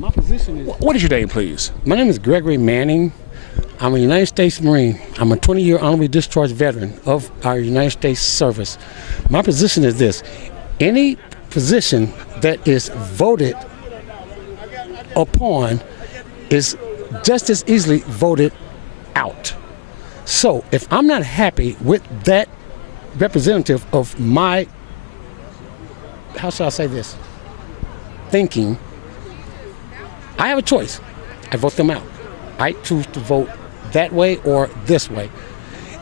My position is... What is your name, please? My name is Gregory Manning. I'm a United States Marine. I'm a 20-year honorably discharged veteran of our United States service. My position is this. Any position that is voted upon is just as easily voted out. So if I'm not happy with that representative of my, how shall I say this, thinking, I have a choice. I vote them out. I choose to vote that way or this way.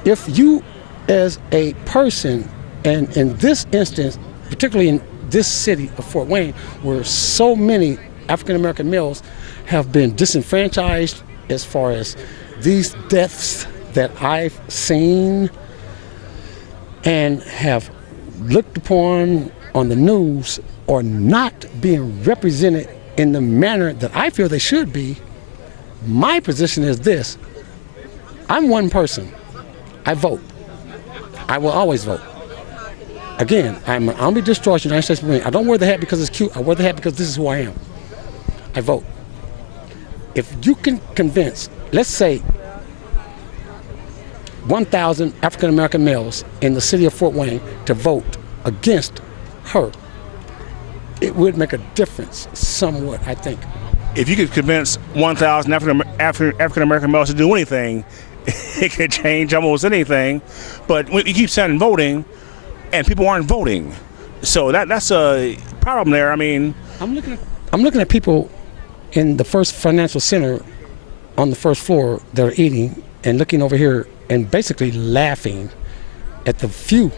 If you as a person, and in this instance, particularly in this city of Fort Wayne, where so many African American males have been disenfranchised as far as these deaths that I've seen and have looked upon on the news are not being represented in the manner that I feel they should be, my position is this. I'm one person. I vote. I will always vote. Again, I'm an honorably discharged United States Marine. I don't wear the hat because it's cute. I wear the hat because this is who I am. I vote. If you can convince, let's say, 1,000 African American males in the city of Fort Wayne to vote against her, it would make a difference somewhat, I think. If you could convince 1,000 African American males to do anything, it could change almost anything. But you keep saying voting, and people aren't voting, so that's a problem there. I mean, I'm looking at people in the First Financial Center on the first floor that are eating and looking over here and basically laughing at the few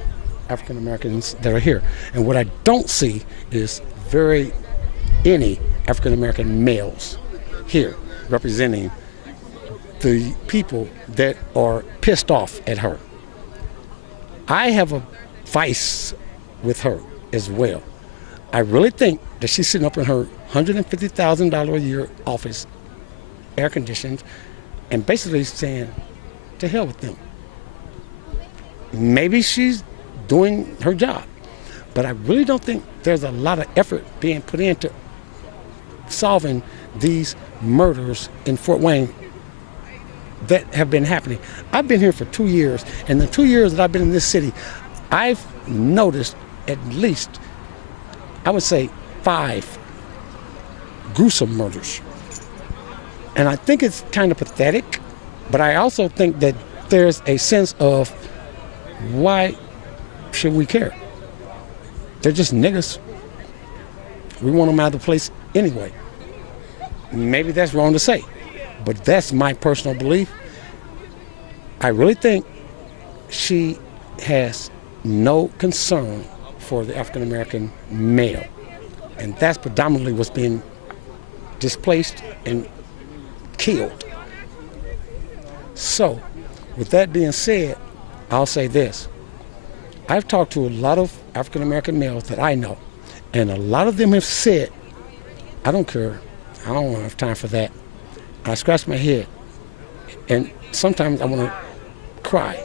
African Americans that are here. And what I don't see is any African American males here representing the people that are pissed off at her. I have a vice with her as well. I really think that she's sitting up in her $150,000 a year office, air conditioned, and basically saying, to hell with them. Maybe she's doing her job, but I really don't think there's a lot of effort being put into solving these murders in Fort Wayne that have been happening. I've been here for 2 years, and the 2 years that I've been in this city, I've noticed at least, I would say, 5 gruesome murders. And I think it's kind of pathetic, but I also think that there's a sense of, why should we care? They're just niggas. We want them out of the place anyway. Maybe that's wrong to say, but that's my personal belief. I really think she has no concern for the African American male, and that's predominantly what's being displaced and killed. So, with that being said, I'll say this. I've talked to a lot of African American males that I know, and a lot of them have said, I don't care, I don't have time for that. I scratch my head, and sometimes I want to cry.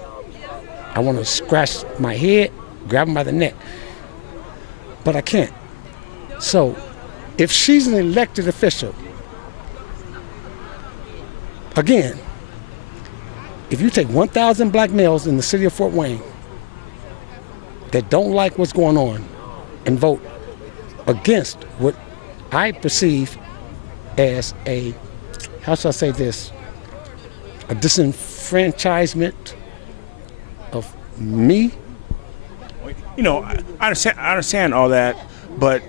I want to scratch my head, grab them by the neck, but I can't. So, if she's an elected official, again, if you take 1,000 black males in the city of Fort Wayne that don't like what's going on and vote against what I perceive as a, how shall I say this, a disenfranchisement of me. You know, I understand all that, but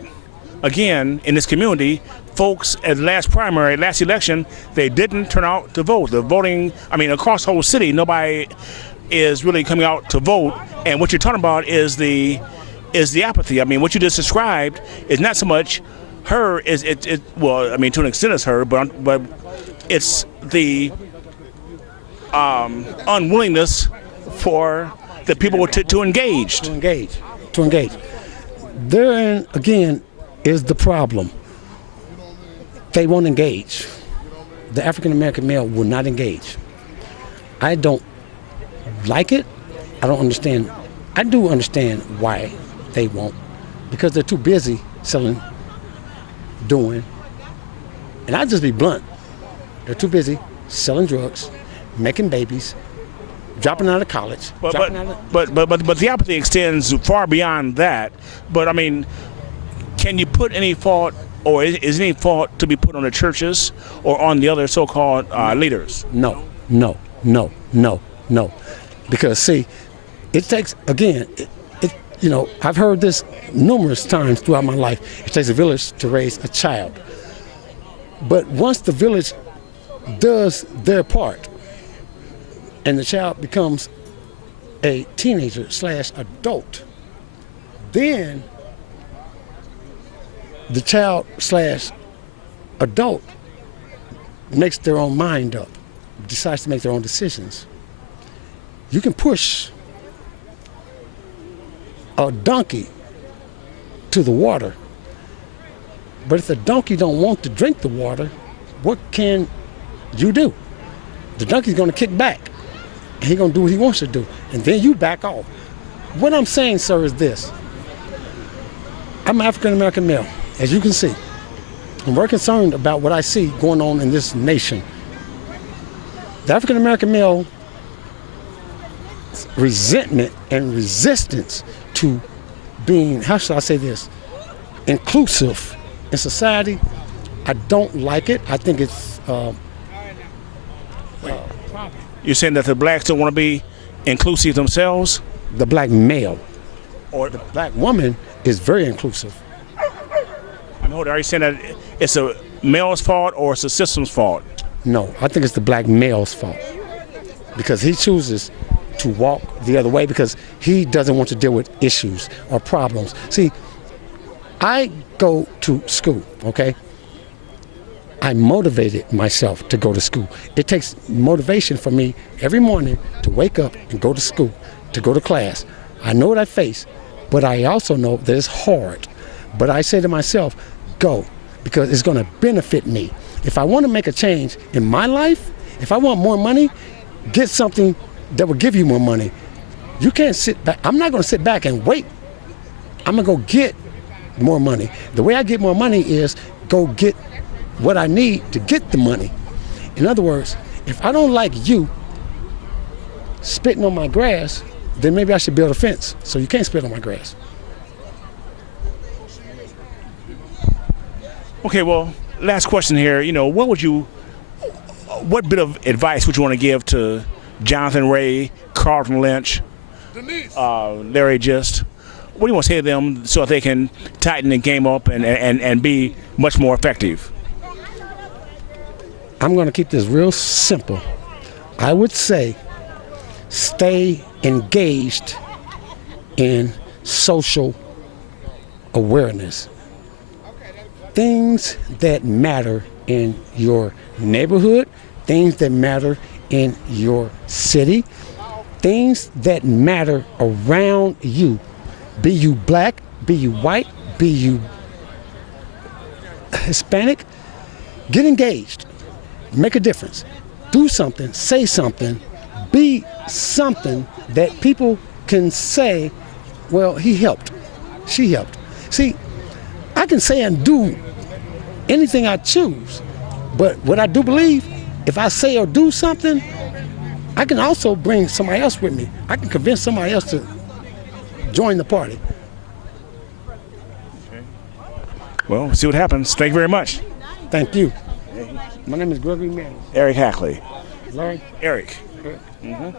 again, in this community, folks at the last primary, last election, they didn't turn out to vote. The voting, I mean, across the whole city, nobody is really coming out to vote. And what you're talking about is the apathy. I mean, what you just described is not so much her, well, I mean, to an extent it's her, but it's the unwillingness for the people to engage. To engage. Therein, again, is the problem. They won't engage. The African American male will not engage. I don't like it. I don't understand. I do understand why they won't, because they're too busy doing And I'll just be blunt. They're too busy selling drugs, making babies, dropping out of college. But the apathy extends far beyond that. But I mean, can you put any fault, or is any fault to be put on the churches or on the other so-called leaders? No. Because see, it takes, again, I've heard this numerous times throughout my life. It takes a village to raise a child. But once the village does their part and the child becomes a teenager / adult, then the child / adult makes their own mind up, decides to make their own decisions. You can push a donkey to the water, but if the donkey don't want to drink the water, what can you do? The donkey's going to kick back, and he's going to do what he wants to do, and then you back off. What I'm saying, sir, is this. I'm an African-American male, as you can see. I'm very concerned about what I see going on in this nation. The African-American male resentment and resistance to being, how should I say this, inclusive in society, I don't like it. I think it's You're saying that the blacks don't want to be inclusive themselves? The black male or the black woman is very inclusive. Are you saying that it's a male's fault or it's a system's fault? No, I think it's the black male's fault because he chooses to walk the other way because he doesn't want to deal with issues or problems. See, I go to school, okay? I motivated myself to go to school. It takes motivation for me every morning to wake up and go to school, to go to class. I know what I face, but I also know that it's hard. But I say to myself, go, because it's going to benefit me. If I want to make a change in my life, if I want more money, get something that will give you more money. You can't sit back. I'm not going to sit back and wait. I'm going to go get more money. The way I get more money is go get what I need to get the money. In other words, if I don't like you spitting on my grass, then maybe I should build a fence so you can't spit on my grass. Okay, well, last question here. What bit of advice would you want to give to Jonathan Ray, Carlton Lynch, Larry Gist? What do you want to say to them so that they can tighten the game up and be much more effective? I'm going to keep this real simple. I would say stay engaged in social awareness. Things that matter in your neighborhood, things that matter in your city, things that matter around you. Be you black, be you white, be you Hispanic, get engaged. Make a difference. Do something, say something, be something that people can say, well, he helped, she helped. See, I can say and do anything I choose, but what I do believe, if I say or do something, I can also bring somebody else with me. I can convince somebody else to join the party. Okay. Well, see what happens. Thank you very much. Thank you. My name is Gregory. Eric Hackley. Larry? Eric. Mm-hmm.